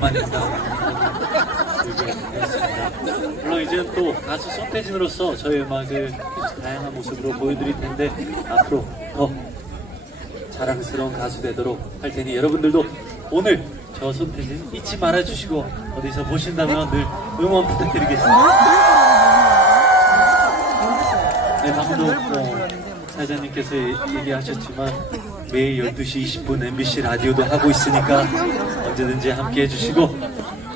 많이. 물론 이제 또 가수 손태진으로서 저희 음악을 다양한 모습으로 보여드릴 텐데 앞으로 더 자랑스러운 가수 되도록 할 테니 여러분들도 오늘 저 손태진 잊지 말아주시고 어디서 보신다면 늘 응원 부탁드리겠습니다. 네, 방금도 뭐 사장님께서 얘기하셨지만 매일 12시 20분 MBC 라디오도 하고 있으니까 언제든지 함께 해주시고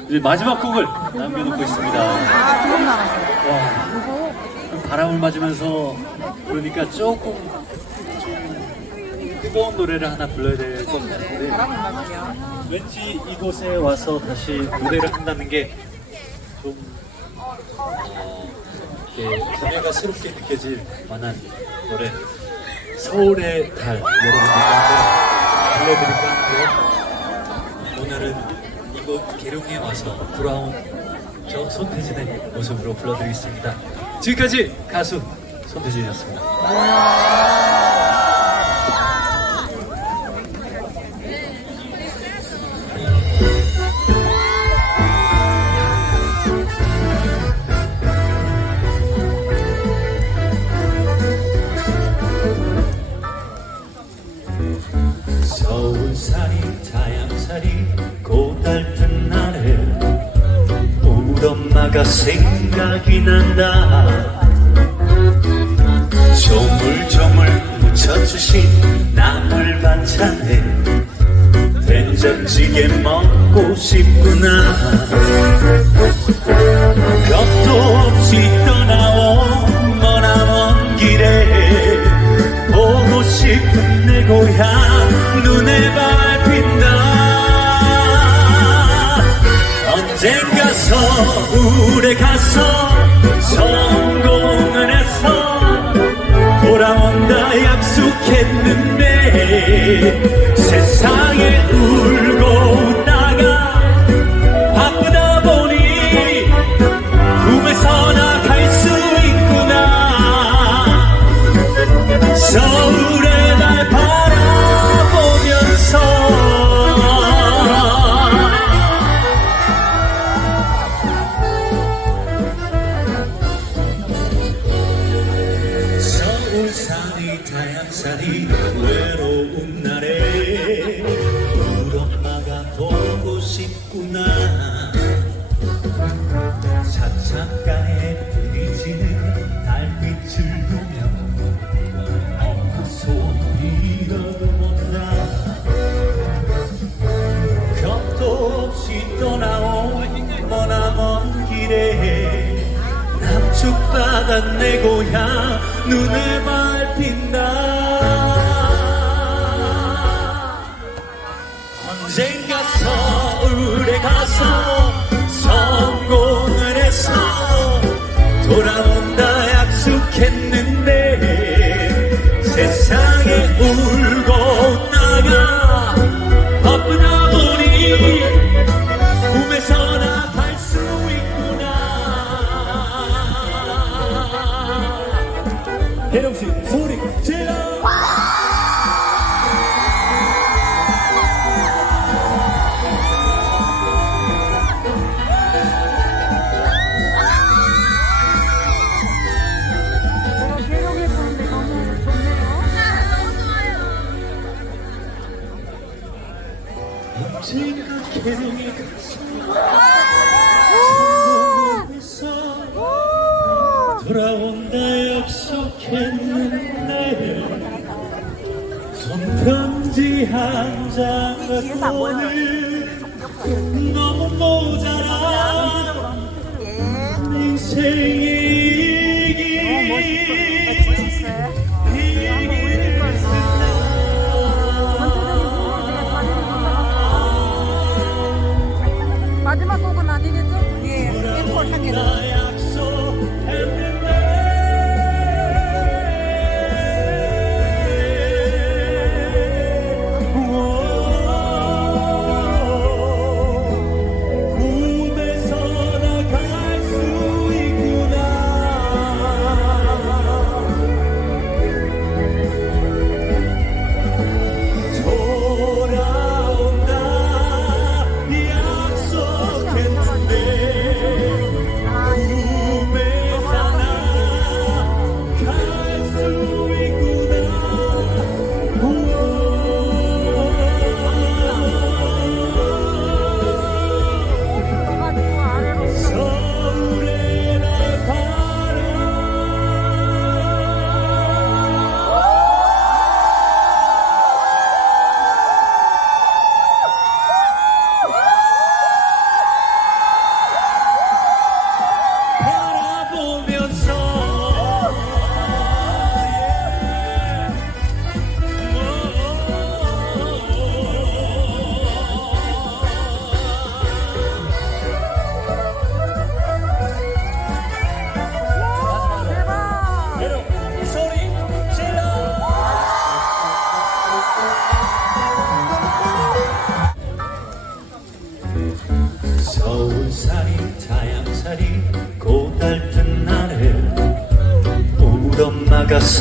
이제 마지막 곡을 남겨놓고 있습니다. 와, 바람을 맞으면서 그러니까 조금 좀 뜨거운 노래를 하나 불러야 될 것 같은데 왠지 이곳에 와서 다시 무대를 한다는 게좀 어, 이렇게 감회가 새롭게 느껴질 만한 노래 서울의 달 여러분들께 한번 불러드릴까 하는데요. 오늘은 이곳 계룡에 와서 돌아온 저 손태진의 모습으로 불러드리겠습니다. 지금까지 가수 손태진이었습니다 엄마가 생각이 난다. 조물조물 묻혀주신 나물 반찬에 된장찌개 먹고 싶구나. 겁도 없이 떠나 서울에 가서 성공을 해서 돌아온다 약속했는데 세상에 바다 내 고향 눈에 밟힌다. 언젠가 서울에 가서 성공을 해서 돌아온 돌아온다 약속했는데 손편지 한 장을 오늘 너무 모자라. 인생의 deny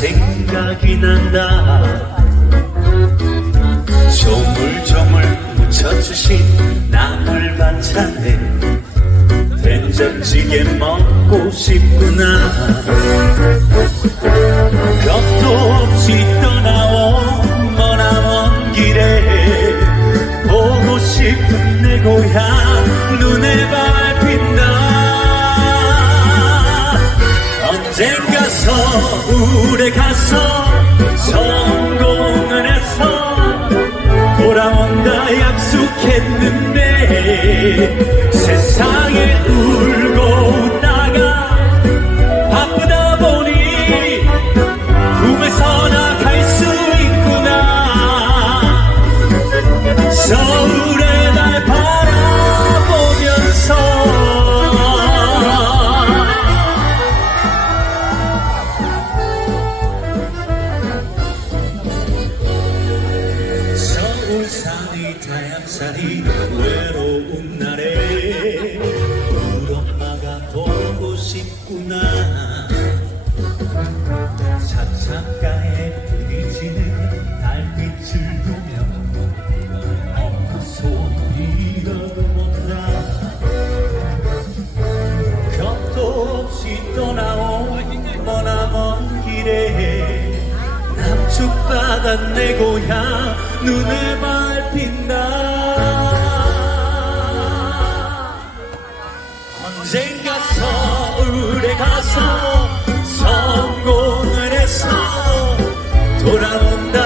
생각이 난다. 조물조물 묻혀주신 나물 반찬에 된장찌개 먹고 싶구나. 겁도 없이 떠나온 머나먼 길에 보고 싶은 내 고향 눈에 밟 서울에 가서 성공을 해서 돌아온다 약속했는데 세상에 바다 내 고향 눈에 밟힌다. 언젠가 서울에 가서 성공을 해서 돌아온다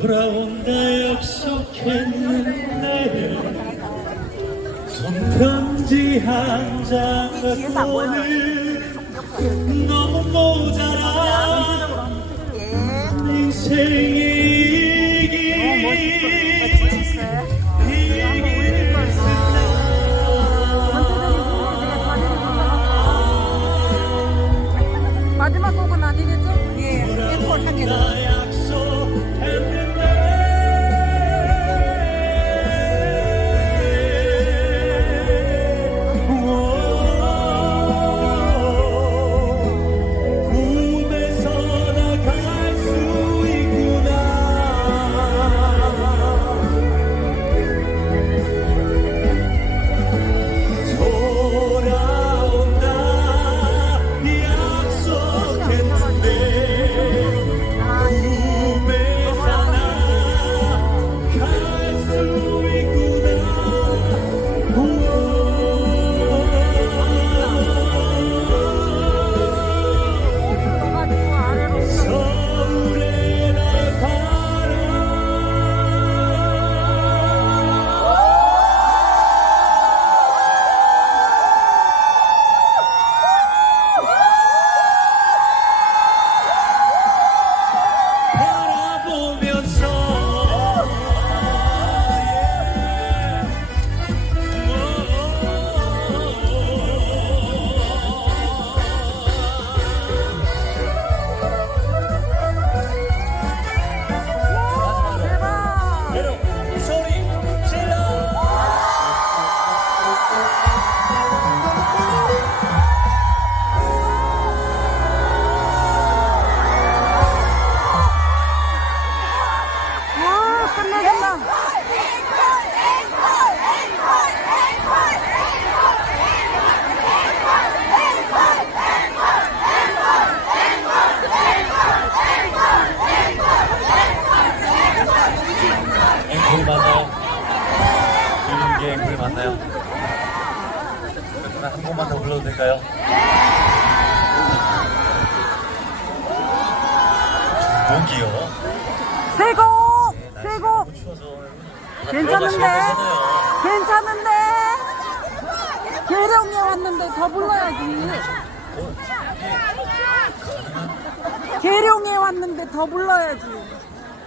돌아온다 약속했는데 손편지 한 장을 너무 모자라 인생의 이 life. 너무 추워서 다 괜찮은데? 괜찮은데? 계룡에 왔는데 더 불러야지. 계룡에 왔는데 더 불러야지.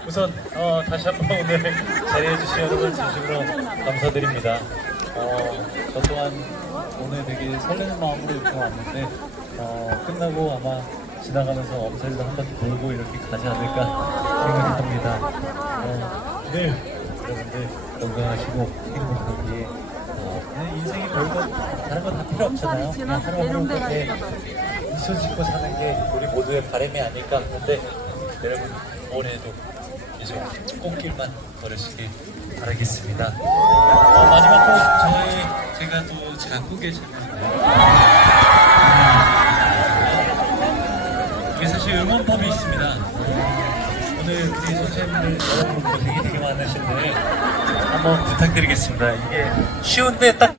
우선 어, 다시 한 번 오늘 자리해 주신 여러분 진심으로 감사드립니다. 어, 저 또한 오늘 되게 설레는 마음으로 이렇게 왔는데 어, 끝나고 아마 지나가면서 엄살도 한 바퀴 돌고 이렇게 가지 않을까 생각합니다. 어, 늘 여러분들 건강하시고 행복하게 어, 그냥 인생이 별거 다른 거 다 필요 없잖아요. 그냥 하루 하루 그렇게 미소 짓고 사는 게 우리 모두의 바람이 아닐까 하는데 여러분 올해도 계속 꽃길만 걸으시길 바라겠습니다. 어, 마지막 곡 저희 제가 또 작곡에 참여했는데 이게 사실 응원법이 있습니다. 오늘 우리 선생님들 여러분 고생이 되게 많으신데 한번 부탁드리겠습니다. 이게 쉬운데 딱